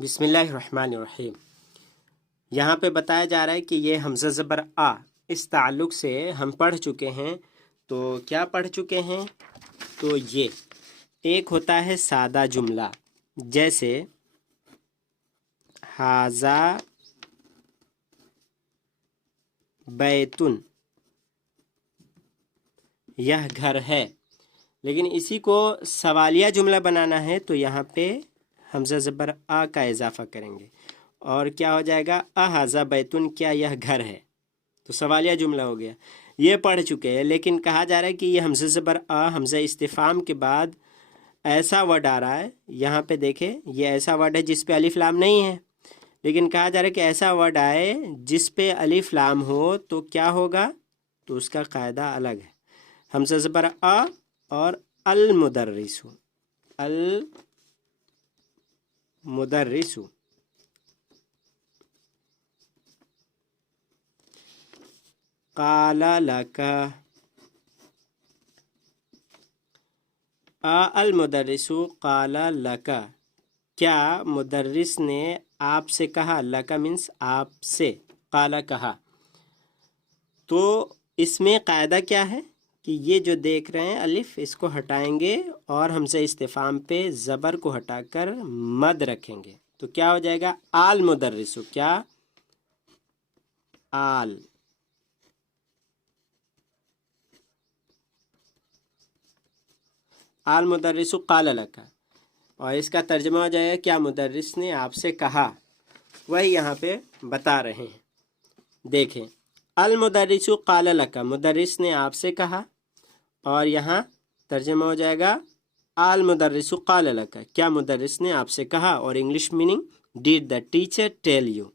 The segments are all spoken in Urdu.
بسم اللہ الرحمن الرحیم۔ یہاں پہ بتایا جا رہا ہے کہ یہ حمزہ زبر آ، اس تعلق سے ہم پڑھ چکے ہیں۔ تو کیا پڑھ چکے ہیں؟ تو یہ ایک ہوتا ہے سادہ جملہ، جیسے ھذا بیتن، یہ گھر ہے۔ لیکن اسی کو سوالیہ جملہ بنانا ہے تو یہاں پہ حمزہ زبر آ کا اضافہ کریں گے، اور کیا ہو جائے گا؟ اھذا بیتن، کیا یہ گھر ہے؟ تو سوالیہ جملہ ہو گیا۔ یہ پڑھ چکے ہیں، لیکن کہا جا رہا ہے کہ یہ حمزہ زبر آ حمزہ استفہام کے بعد ایسا ورڈ آ رہا ہے۔ یہاں پہ دیکھیں، یہ ایسا ورڈ ہے جس پہ الف لام نہیں ہے، لیکن کہا جا رہا ہے کہ ایسا ورڈ آئے جس پہ الف لام ہو تو کیا ہوگا؟ تو اس کا قاعدہ الگ ہے۔ حمزہ زبر آ اور المدرس، المدرس، قال لک، المدرس قال لک، کیا مدرس نے آپ سے کہا؟ لک مینس آپ سے، قال کہا۔ تو اس میں قاعدہ کیا ہے کہ یہ جو دیکھ رہے ہیں الف، اس کو ہٹائیں گے اور حمزہ استفہام پہ زبر کو ہٹا کر مد رکھیں گے، تو کیا ہو جائے گا؟ آل مدرس، کیا؟ آل، آل مدرس قال لک، اور اس کا ترجمہ ہو جائے گا کیا مدرس نے آپ سے کہا۔ وہی یہاں پہ بتا رہے ہیں، دیکھیں، المدرس قال لک، مدرس نے آپ سے کہا، اور یہاں ترجمہ ہو جائے گا المدرس قال لک، کیا مدرس نے آپ سے کہا، اور English meaning did the teacher tell you.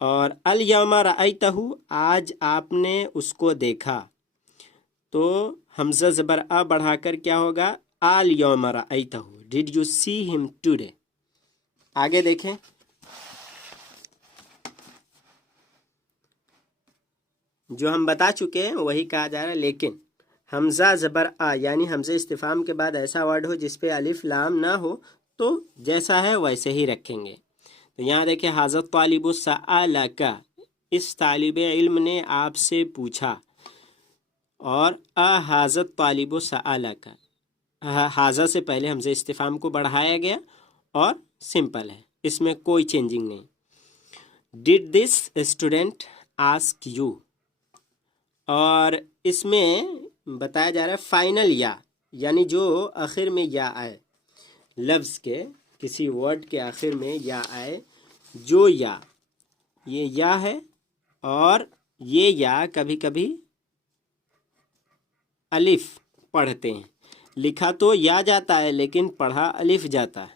اور الیوم رأیتہ، آج آپ نے اس کو دیکھا، تو حمزہ زبر آ بڑھا کر کیا ہوگا؟ الیوم رأیتہ، ڈیڈ یو سی ہم ٹوڈے۔ آگے دیکھیں، جو ہم بتا چکے ہیں وہی کہا جا رہا ہے، لیکن حمزہ زبر آ یعنی حمزہ استفہام کے بعد ایسا ورڈ ہو جس پہ الف لام نہ ہو تو جیسا ہے ویسے ہی رکھیں گے۔ تو یہاں دیکھیں، ھذا الطالب سألک، اس طالب علم نے آپ سے پوچھا، اور اھذا الطالب سألک، ھذا سے پہلے حمزہ استفہام کو بڑھایا گیا اور سمپل ہے، اس میں کوئی چینجنگ نہیں۔ ڈڈ دس اسٹوڈنٹ آسک یو، اور اس میں بتایا جا رہا ہے فائنل یا، یعنی جو آخر میں یا آئے، لفظ کے کسی ورڈ کے آخر میں یا آئے، جو یا، یہ یا ہے، اور یہ یا کبھی کبھی الف پڑھتے ہیں، لکھا تو یا جاتا ہے لیکن پڑھا الف جاتا ہے۔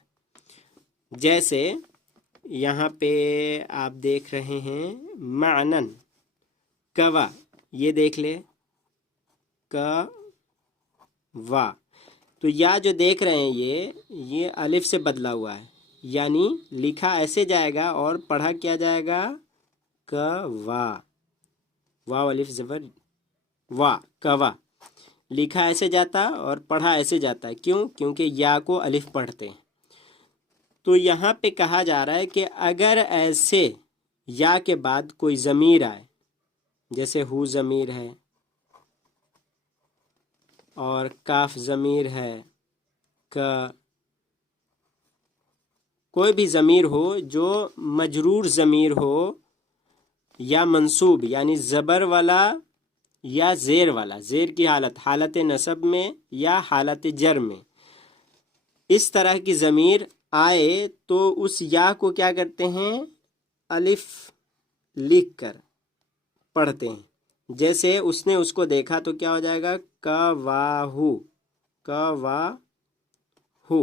جیسے یہاں پہ آپ دیکھ رہے ہیں معنن، کوا، یہ دیکھ لے، وا، تو یا جو دیکھ رہے ہیں یہ الف سے بدلا ہوا ہے، یعنی لکھا ایسے جائے گا اور پڑھا کیا جائے گا؟ کوا، واو الف زبر وا، کوا، لکھا ایسے جاتا اور پڑھا ایسے جاتا ہے۔ کیوں؟ کیونکہ یا کو الف پڑھتے ہیں۔ تو یہاں پہ کہا جا رہا ہے کہ اگر ایسے یا کے بعد کوئی ضمیر آئے، جیسے ہو ضمیر ہے اور کاف ضمیر ہے، کوئی بھی ضمیر ہو جو مجرور ضمیر ہو یا منصوب، یعنی زبر والا یا زیر والا، زیر کی حالت نصب میں یا حالت جر میں، اس طرح کی ضمیر آئے تو اس یا کو کیا کرتے ہیں؟ الف لکھ کر پڑھتے ہیں۔ جیسے اس نے اس کو دیکھا تو کیا ہو جائے گا؟ کواہو، کواہو،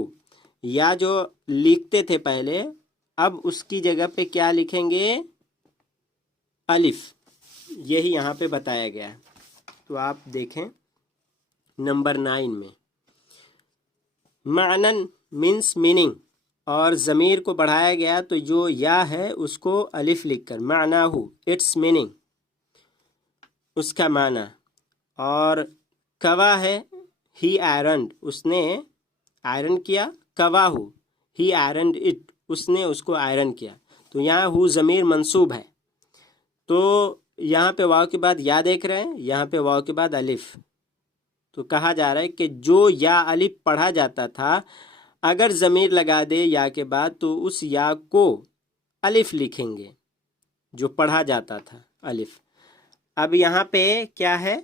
یا جو لکھتے تھے پہلے اب اس کی جگہ پہ کیا لکھیں گے؟ الف، یہی یہاں پہ بتایا گیا ہے۔ تو آپ دیکھیں نمبر 9 میں، معنن مینس میننگ، اور ضمیر کو بڑھایا گیا تو جو یا ہے اس کو الف لکھ کر معناہ، اٹس میننگ، اس کا معنی، اور کوا ہے ہی آئرنڈ، اس نے آئرن کیا، کواہو ہی آئرنڈ اٹ، اس نے اس کو آئرن کیا. تو یہاں ہو ضمیر منصوب ہے. تو یہاں پہ واو کے بعد یا دیکھ رہے ہیں, یہاں پہ واو کے بعد الف. تو کہا جا رہا ہے کہ جو یا الف پڑھا جاتا تھا اگر ضمیر لگا دے یا کے بعد تو اس یا کو الف لکھیں گے جو پڑھا جاتا تھا الف. اب یہاں پہ کیا ہے,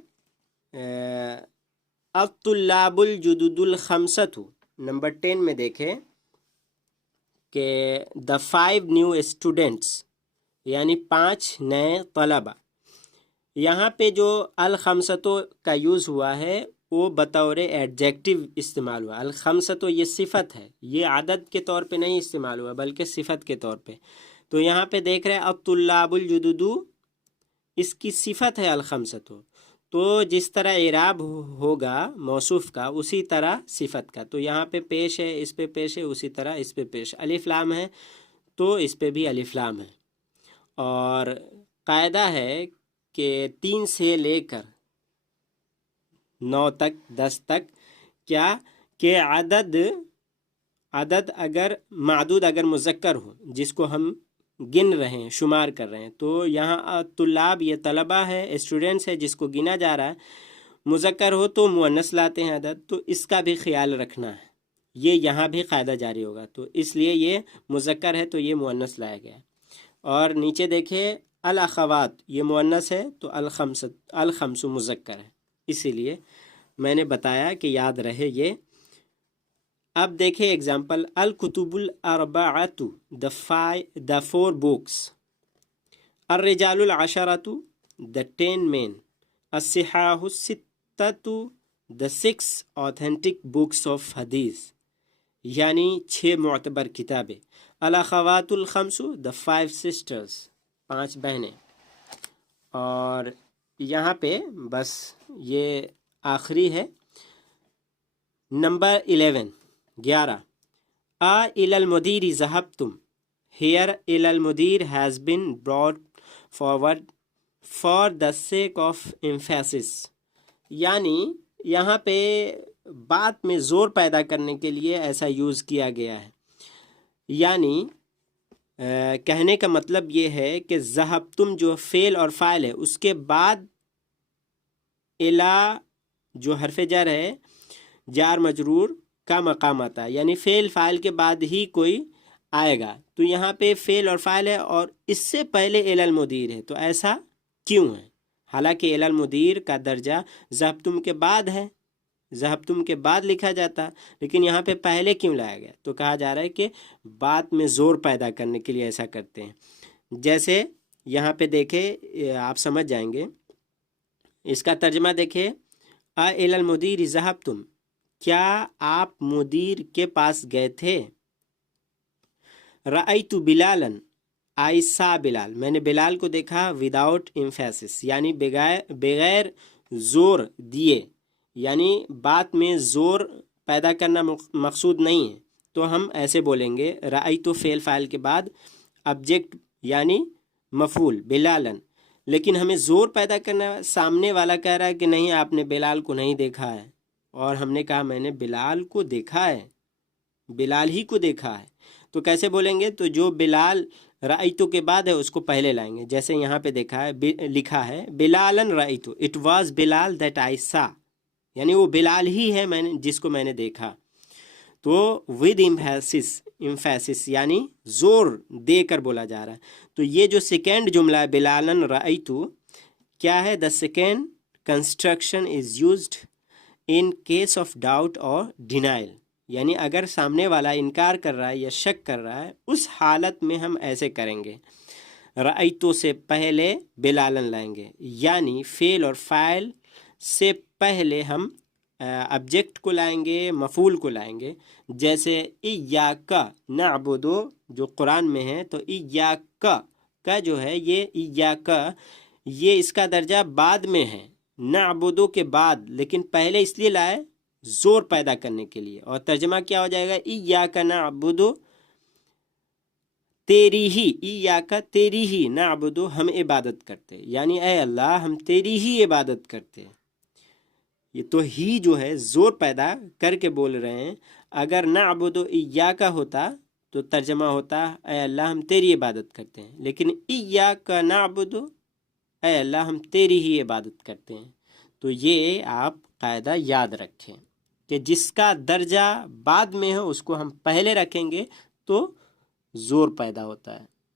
الطلاب الجدد الخمسۃ نمبر 10 میں دیکھیں کہ the 5 new students یعنی 5 نئے طلبہ. یہاں پہ جو الخمسۃ کا یوز ہوا ہے وہ بطور ایڈجیکٹیو استعمال ہوا. الخمسۃ یہ صفت ہے, یہ عدد کے طور پہ نہیں استعمال ہوا بلکہ صفت کے طور پہ. تو یہاں پہ دیکھ رہے ہیں الطلاب الجدد, اس کی صفت ہے الخمسۃ. تو جس طرح اعراب ہوگا موصوف کا اسی طرح صفت کا. تو یہاں پہ پیش ہے, اس پہ پیش ہے, اسی طرح اس پہ پیش. الف لام ہے تو اس پہ بھی الف لام ہے. اور قاعدہ ہے کہ 3 سے لے کر 9 تک 10 تک کیا کہ عدد اگر معدود اگر مذکر ہو جس کو ہم گن رہے ہیں شمار کر رہے ہیں, تو یہاں طلاب یہ طلبہ ہے, اسٹوڈنٹس ہے جس کو گنا جا رہا ہے. مذکر ہو تو مؤنث لاتے ہیں عدد, تو اس کا بھی خیال رکھنا ہے. یہ یہاں بھی قاعدہ جاری ہوگا. تو اس لیے یہ مذکر ہے تو یہ مؤنث لایا گیا. اور نیچے دیکھیں الاخوات یہ مؤنث ہے تو الخمس مذکر ہے, اسی لیے میں نے بتایا کہ یاد رہے یہ. اب دیکھیں اگزامپل, الکتب الاربعۃ the 4 books, الرجال العشرۃ the 10 men, الصحاح الستۃ the 6 authentic books of hadith یعنی 6 معتبر کتابیں. الاخوات الخمس the 5 sisters 5 بہنیں. اور یہاں پہ بس یہ آخری ہے نمبر 11. إلى المدير ذهبتم. Here إلى المدير has been brought forward for the sake of emphasis. یعنی یہاں پہ بات میں زور پیدا کرنے کے لیے ایسا یوز کیا گیا ہے. یعنی کہنے کا مطلب یہ ہے کہ ذہبتم جو فعل اور فاعل ہے اس کے بعد إلى جو حرف جر ہے جار مجرور کا مقام آتا ہے, یعنی فعل فاعل کے بعد ہی کوئی آئے گا. تو یہاں پہ فعل اور فاعل ہے اور اس سے پہلے إلى المدیر ہے. تو ایسا کیوں ہے؟ حالانکہ إلى المدیر کا درجہ ذہبتم کے بعد ہے, ذہبتم کے بعد لکھا جاتا, لیکن یہاں پہ پہلے کیوں لایا گیا؟ تو کہا جا رہا ہے کہ بات میں زور پیدا کرنے کے لیے ایسا کرتے ہیں. جیسے یہاں پہ دیکھیں آپ سمجھ جائیں گے. اس کا ترجمہ دیکھیں, إلى المدیر ذهبتم, کیا آپ مدیر کے پاس گئے تھے؟ رأیت بلالا, I saw بلال, میں نے بلال کو دیکھا وداؤٹ emphasis یعنی بغیر زور دیے, یعنی بات میں زور پیدا کرنا مقصود نہیں ہے. تو ہم ایسے بولیں گے رأیت فعل فاعل کے بعد آبجیکٹ یعنی مفعول بلالا, لیکن ہمیں زور پیدا کرنا, سامنے والا کہہ رہا ہے کہ نہیں آپ نے بلال کو نہیں دیکھا ہے, اور ہم نے کہا میں نے بلال کو دیکھا ہے, بلال ہی کو دیکھا ہے. تو کیسے بولیں گے؟ تو جو بلال رأیتو کے بعد ہے اس کو پہلے لائیں گے. جیسے یہاں پہ دیکھا ہے لکھا ہے بلالن رأیتو, it was Bilal that I saw, یعنی وہ بلال ہی ہے میں نے جس کو میں نے دیکھا. تو ود emphasis یعنی زور دے کر بولا جا رہا ہے. تو یہ جو سیکنڈ جملہ ہے بلالن رأیتو کیا ہے؟ the second construction is used in case of doubt or denial, یعنی اگر سامنے والا انکار کر رہا ہے یا شک کر رہا ہے اس حالت میں ہم ایسے کریں گے. رأیتو سے پہلے بلالن لائیں گے, یعنی فعل اور فاعل سے پہلے ہم آبجیکٹ کو لائیں گے, مفعول کو لائیں گے. جیسے ایاک نعبد جو قرآن میں ہے, تو ایاک کا جو ہے یہ ایاک یہ اس کا درجہ بعد میں ہے, نعبدو کے بعد, لیکن پہلے اس لیے لائے زور پیدا کرنے کے لیے. اور ترجمہ کیا ہو جائے گا؟ ایاک نعبدو تیری ہی, ایاک تیری ہی, نعبدو ہم عبادت کرتے, یعنی اے اللہ ہم تیری ہی عبادت کرتے. یہ تو ہی جو ہے زور پیدا کر کے بول رہے ہیں. اگر نعبدو ایاک ہوتا تو ترجمہ ہوتا ہے اے اللہ ہم تیری عبادت کرتے ہیں، لیکن ایاک نعبد، اے اللہ ہم تیری ہی عبادت کرتے ہیں۔ تو یہ آپ قاعدہ یاد رکھیں کہ جس کا درجہ بعد میں ہے اس کو ہم پہلے رکھیں گے تو زور پیدا ہوتا ہے۔